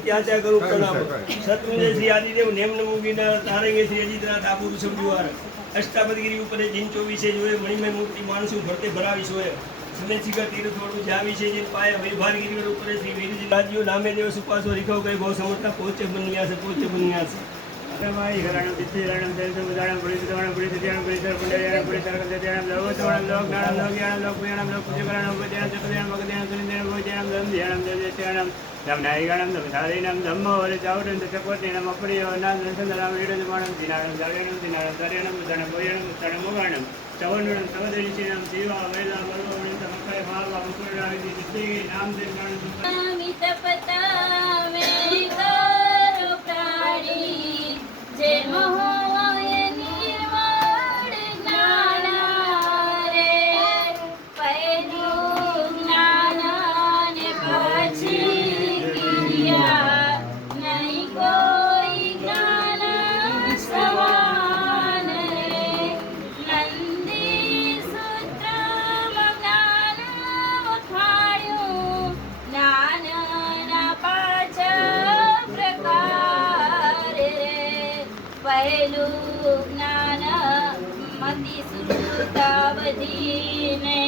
ત્યાં ત્યાં કરું પ્રણામ આદિદેવ નેમ નમો ગિરનાર તારંગે શ્રી અજીતનાથ સમજુવાર અષ્ટાપદગીરી ઉપર જીન ચોવીસે જોયે મણિમય મૂર્તિ માણસું ભરતે ભરાવી સોય સુલેશિખર તીર્થ વડું જાવી છે જીન પાય ઉપર શ્રી વીરજી રાજ્યો નામે દેવ સુપાસો રીખો કઈ બહુ સમર્થા પહોંચે બન્યા છે પહોંચે બન્યા છે ஹிரணம் பித்து ஹிரணம் தெலுங்கு உதாரணம் புரிசுதவனம் புரிசுதியானம் புரிசர் புண்டரியானம் புரிசரணம் தேதியானம் லோகோத்தவனம் லோக்நானம் லோகியானம் லோக்புயானம் லோக்புஜகரணம் உபதியானம் சுபதியானம் மகதியானம் சுனிந்தியானம் பூஜியானம் தம் தியானம் தேதியானம் நம் நாயகனம் நம் சாதீனம் தம்மோ ஒரு சவுடன் சக்கோட்டினம் அப்படியோ நான் நிசந்தனம் வீடுமானம் தினானம் தரையணம் தினானம் தரையணம் தனம் பொய்யணம் தனம் முகணம் சவனுடன் சகோதரிசினம் சீவா வேதா பருவமணி தமக்காய் பாவா முக்குழாவி சித்திகை நாம் தினானம் சுத்தபதாமே காரு பிராணி যে মহা મતિ સુરતાવધી ને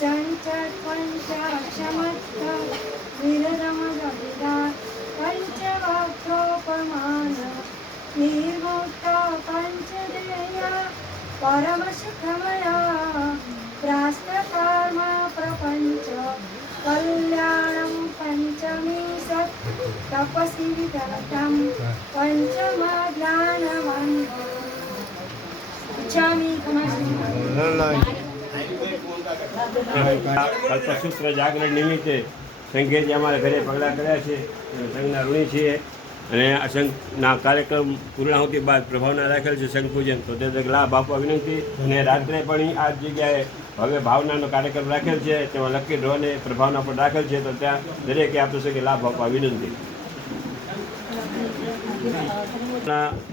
चञ्च पञ्च क्षमत्थ विरदमगविदा पञ्चवाक्योपमान निर्मुक्ता पञ्चदेया परमसुखमया प्रास्तकार्म प्रपञ्च कल्याणं पञ्चमी सत् तपसि विदतं पञ्चमा કલ્પસૂત્ર જાગરણ નિમિત્તે સંઘે જે અમારા ઘરે પગલાં કર્યા છે. સંઘના ઋણી છીએ. અને આ સંઘના કાર્યક્રમ પૂર્ણાહુતિ બાદ પ્રભાવના રાખેલ છે. સંઘ પૂજન તો તે લાભ આપવા વિનંતી. અને રાત્રે પણ આ જગ્યાએ હવે ભાવનાનો કાર્યક્રમ રાખેલ છે. તેમાં લકી ડ્રોને પ્રભાવના પણ રાખેલ છે. તો ત્યાં દરેકે આ શકે લાભ આપવા વિનંતી.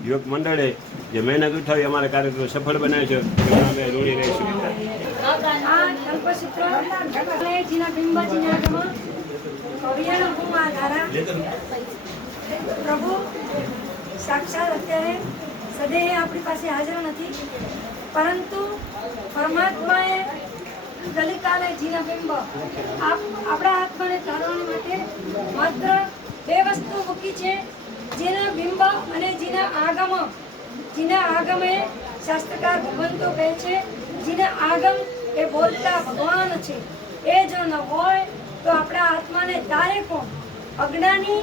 યુવક મંડળે જે મહેનત ઉઠાવી અમારા કાર્યક્રમ સફળ બનાવ્યો છે અમે ઋણી રહીશું પ્રભુ, સાક્ષાત અત્યારે સદૈવ આપણી પાસે હાજર નથી, પરંતુ પરમાત્માએ ગલીકાલે જીના બિંબ આપ, આપણા આત્માને તારવાની માટે માત્ર બે વસ્તુ મૂકી છે, જેના બિંબ અને જેના આગમ જેના આગમે શાસ્ત્રકાર ભગવંતો કહે છે, જેના આગમ એ બોલતા ભગવાન છે. એ જો ન હોય તો આપણા આત્માને તારે કોણ? અજ્ઞાની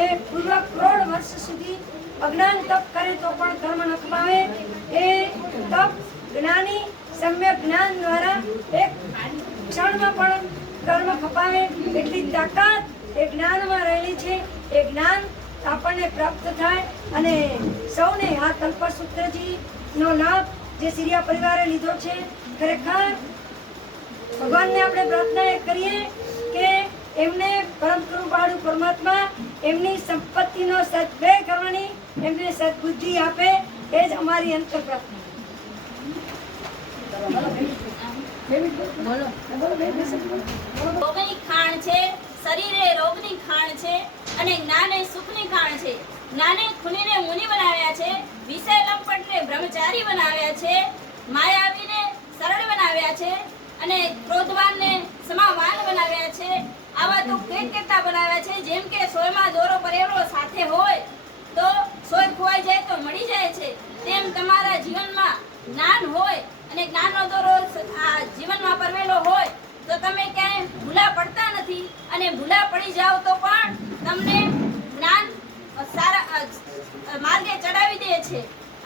એ પૂર્વ કરોડ વર્ષ સુધી અજ્ઞાન તપ કરે તો પણ કર્મ ન કમાવે એ તપ જ્ઞાની સમ્યક જ્ઞાન દ્વારા એક ક્ષણમાં પણ કર્મ ખપાવે. એટલી તાકાત એ જ્ઞાનમાં રહેલી છે. એ જ્ઞાન આપણને પ્રાપ્ત થાય અને સૌને આ કલ્પસૂત્રજી નો લાભ જે સિરિયા પરિવારે લીધો છે ખરેખર ભગવાનને આપણે પ્રાર્થના એ કરીએ કે એમને પરમ કૃપાળુ પરમાત્મા એમની સંપત્તિનો સદવ્યય કરવાની એમને સદબુદ્ધિ આપે એ જ અમારી અંતર પ્રાર્થના બોલો બોલો બેન, બેન, બોલો. રોગની ખાણ છે શરીરે રોગની ખાણ છે અને જ્ઞાને સુખની ખાણ છે. જ્ઞાને ખુનીને મુનિ બનાવ્યા છે વિષય લંપટને બ્રહ્મચારી બનાવ્યા છે, માયાવીને સરળ બનાવ્યા છે અને ક્રોધવાનને સમાવાન બનાવ્યા છે. આવા તો કેટ કેટલા બનાવ્યા છે, જેમ કે સોયમાં દોરો પરેરો સાથે હોય તો સોય ખોવાઈ જાય તો મળી જાય છે. તેમ તમારા જીવનમાં જ્ઞાન હોય અને જ્ઞાનનો દોરો જીવનમાં પરવેલો હોય તો તમે ક્યાંય ભૂલા પડતા નથી અને ભૂલા પડી જાઓ તો પણ તમને જ્ઞાન સારા માર્ગે ચડાવી દે છે.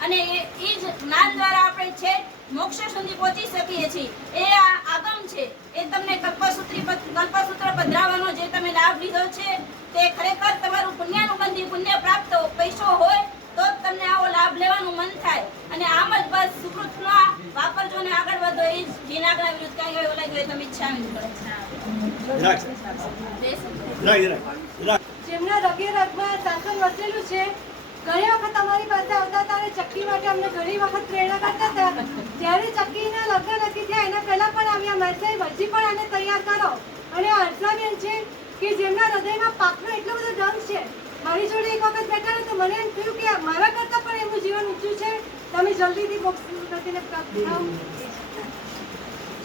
અને એ જ જ્ઞાન દ્વારા આપણે છે મોક્ષ સુધી પહોંચી શકીએ છીએ. એ આ આગમ છે. એ તમને કલ્પસૂત્રી કલ્પસૂત્ર પધરાવવાનો જે તમે લાભ લીધો છે, તે ખરેખર તમારું પુણ્યાનુબંધી પુણ્ય પ્રાપ્ત પૈસો હોય, તો જ તમને આવો લાભ લેવાનું મન થાય. અને આમ જ બસ સુકૃતમાં વાપરજો ને આગળ વધો. એ જ વિનાગના વિરુદ્ધ કાંઈ હોય ઓલા ગયો તમે ઈચ્છા રાખ. જેમના રગે રગમાં શાસન વસેલું છે ઘણી વખત અમારી પાસે આવતા હતા અને ચક્કી માટે અમને ઘણી વખત પ્રેરણા કરતા હતા. જ્યારે ચક્કીના લગ્ન નથી થયા એના પહેલાં પણ આવ્યા મેસેજ હજી પણ આને તૈયાર કરો. અને આ હર્ષાબેન છે કે જેમના હૃદયમાં પાકનો એટલો બધો ડંખ છે મારી જોડે એક વખત બેઠા તો મને એમ થયું કે મારા કરતાં પણ એમનું જીવન ઊંચું છે. તમે જલ્દીથી મોક્ષ ગતિને પ્રાપ્ત થાઓ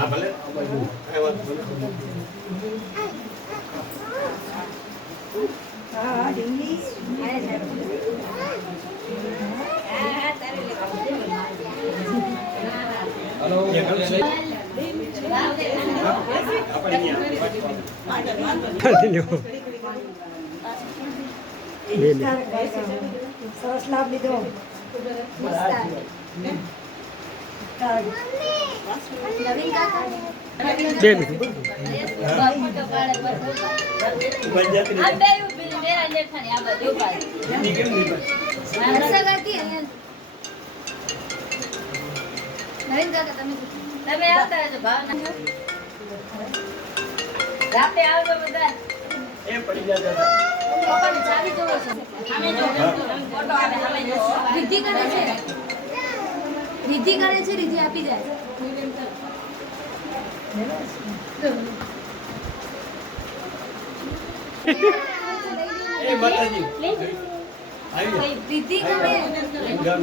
આપણે અહીંયા. બે બે સરસ લાભ લીધો બે મિનિટ ઊભા જાતરી. આ બે ઊભી મેરા જેઠાણી આ બાજુ ઊભા છે. હિન્દી કેમ નહીં ભાઈ? તમે આવતા રહેજો ભાવના રાતે આવજો બધા એ પડી જતા રિદ્ધિ કરે છે? રિદ્ધિ કરે છે રિદ્ધિ આપી જાય. એ માતાજી. આવી રિદ્ધિ ગામ.